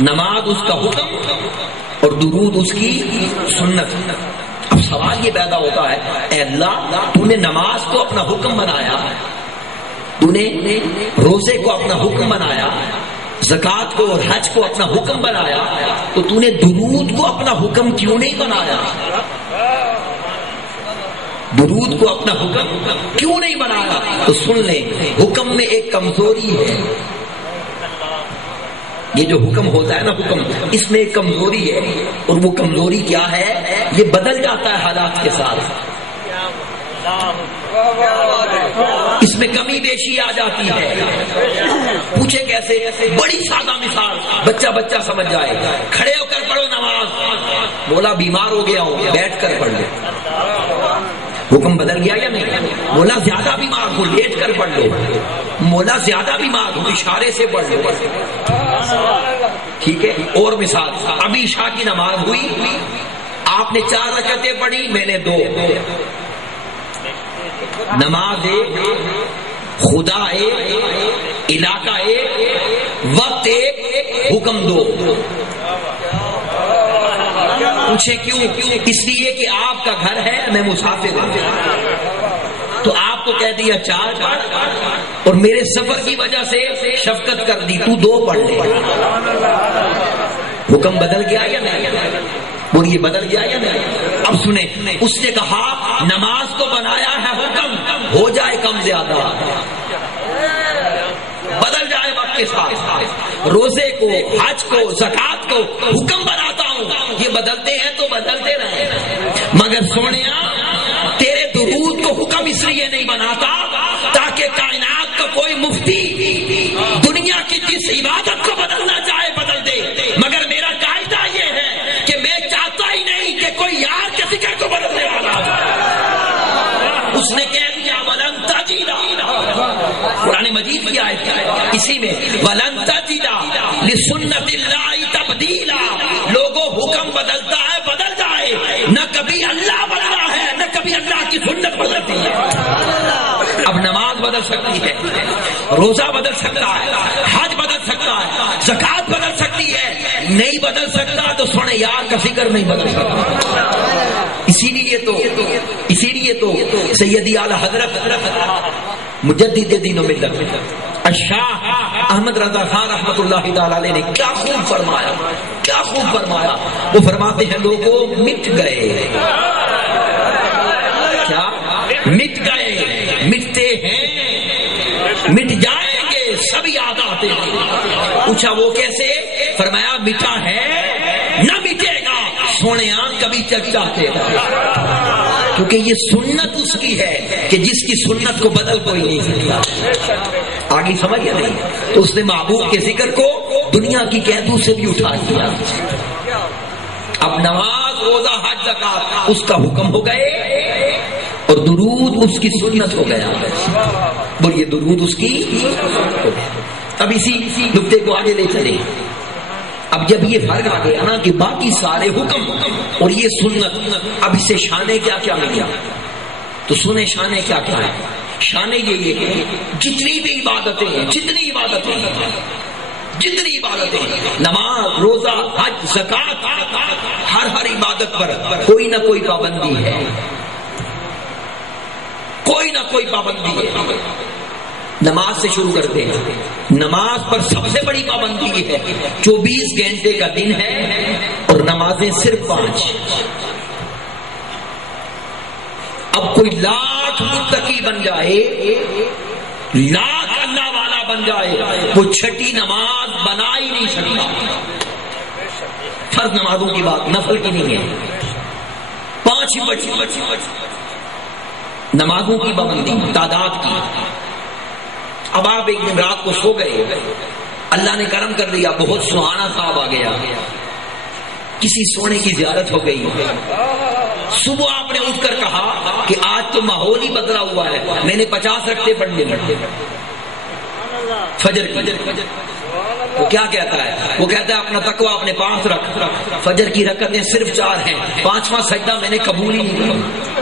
نماز اس کا حکم اور درود اس کی سنت. اب سوال یہ پیدا ہوتا ہے اے اللہ تو نے نماز کو اپنا حکم بنایا, تو نے روزے کو اپنا حکم بنایا, زکات کو اور حج کو اپنا حکم بنایا, تو تو نے درود کو اپنا حکم کیوں نہیں بنایا؟ درود کو اپنا حکم کیوں نہیں بنایا؟ تو سن لیں, حکم میں ایک کمزوری ہے. یہ جو حکم ہوتا ہے نا حکم, اس میں ایک کمزوری ہے, اور وہ کمزوری کیا ہے؟ یہ بدل جاتا ہے حالات کے ساتھ. اس میں کمی بیشی آ جاتی ہے. پوچھے کیسے؟ بڑی سادہ مثال بچہ سمجھ جائے. کھڑے ہو کر پڑھو نماز, بولا بیمار ہو گیا ہوں بیٹھ کر پڑھ لو. حکم بدل گیا یا نہیں؟ مولا زیادہ بیمار ہو لیٹ کر پڑھ لو. مولا زیادہ بیمار ہو اشارے سے پڑھ لو. ٹھیک ہے. اور مثال, ابھی عشاء کی نماز ہوئی, آپ نے 4 رکعتیں پڑھی, میں نے 2. نماز ایک, خدا ایک, علاقہ ایک, وقت ایک, حکم 2. پوچھے کیوں؟ اس لیے کہ آپ کا گھر ہے, میں مسافر ہوں, تو آپ کو کہہ دیا 4 پڑھ, اور میرے سفر کی وجہ سے شفقت کر دی تو 2 پڑھ لے. حکم بدل گیا یا نہیں؟ بولیے بدل گیا یا نہیں؟ اب سنیں, اس نے کہا نماز کو بنایا ہے حکم, ہو جائے کم زیادہ بدل جائے وقت کے ساتھ. روزے کو, حج کو, زکات کو حکم بناتا ہوں, یہ بدلتے ہیں تو بدلتے رہے, مگر سونیا تیرے درود کو حکم اس لیے نہیں بناتا تاکہ کائنات کا کوئی مفتی دنیا کی جس عبادت کو بدلنا چاہے بدل دے, مگر میرا قاعدہ یہ ہے کہ میں چاہتا ہی نہیں کہ کوئی یار کے فکر کو بدلنے والا. اس نے کہہ دیا ولن تجدا, قرآن مجید کی آیت ہے اسی میں, ولن تجدا لسنت اللہ تبدیلا. لوگوں حکم بدلتا ہے بدل جائے, نہ کبھی اللہ بدلا ہے نہ کبھی اللہ کی سنت بدلتی ہے. اب نماز بدل سکتی ہے, روزہ بدل سکتا ہے, حج بدل سکتا ہے, زکات بدل سکتی ہے, نہیں بدل سکتا تو سونے یار کا فکر نہیں بدل سکتا. اسی لیے تو سیدی اعلی حضرت مجدد دین و ملت شاہ احمد رضا خان رحمۃ اللہ تعالی علیہ نے کیا خوب فرمایا. وہ فرماتے ہیں لوگوں مٹ گئے, کیا مٹ گئے, مٹتے ہیں, مٹ جائیں گے, سب یاد آتے ہیں. پوچھا وہ کیسے؟ فرمایا مٹا ہے نہ مٹے گا, سونے کبھی چچاتے ہیں, کیونکہ یہ سنت اس کی ہے کہ جس کی سنت کو بدل کوئی نہیں سکتا. آگے سمجھ یا نہیں؟ تو اس نے محبوب کے ذکر کو دنیا کی قیدوں سے بھی اٹھا دیا. اب نماز, روزہ, حج, زکات اس کا حکم ہو گئے, اور درود اس کی سنت ہو گیا. بولیے درود اس کی ہو گیا. اب اسی نقطے کو آگے لے چلیں. اب جب یہ فرق آ گیا نا کہ باقی سارے حکم اور یہ سنت, اب اسے شانے کیا کیا ملا؟ تو سنیں شانے کیا کیا ہے. شانے یہ ہے جتنی بھی عبادتیں ہیں, جتنی عبادتیں, نماز, روزہ, حج, زکات, ہر عبادت پر کوئی نہ کوئی پابندی ہے, کوئی نہ کوئی پابندی ہے. نماز سے شروع کرتے ہیں. نماز پر سب سے بڑی پابندی یہ ہے 24 گھنٹے کا دن ہے اور نمازیں صرف 5. اب کوئی لاکھ متقی بن جائے, لاکھ اللہ والا بن جائے, وہ چھٹی نماز بنا ہی نہیں سکتا. فرض نمازوں کی بات, نفل کی نہیں ہے. 5 ہی نمازوں کی پابندی, تعداد کی. اب آپ ایک دن رات کو سو گئے, اللہ نے کرم کر دیا, بہت سہانا صاحب آ گیا, کسی سونے کی زیارت ہو گئی. صبح آپ نے اٹھ کر کہا کہ آج تو ماحول ہی بدلا ہوا ہے, میں نے 50 رکعتیں پڑھنے لگے. فجر وہ کیا کہتا ہے؟ وہ کہتا ہے اپنا تقوی اپنے پاس رکھ, فجر کی رکعتیں صرف 4 ہیں, 5واں سجدہ میں نے قبول ہی نہیں کیا.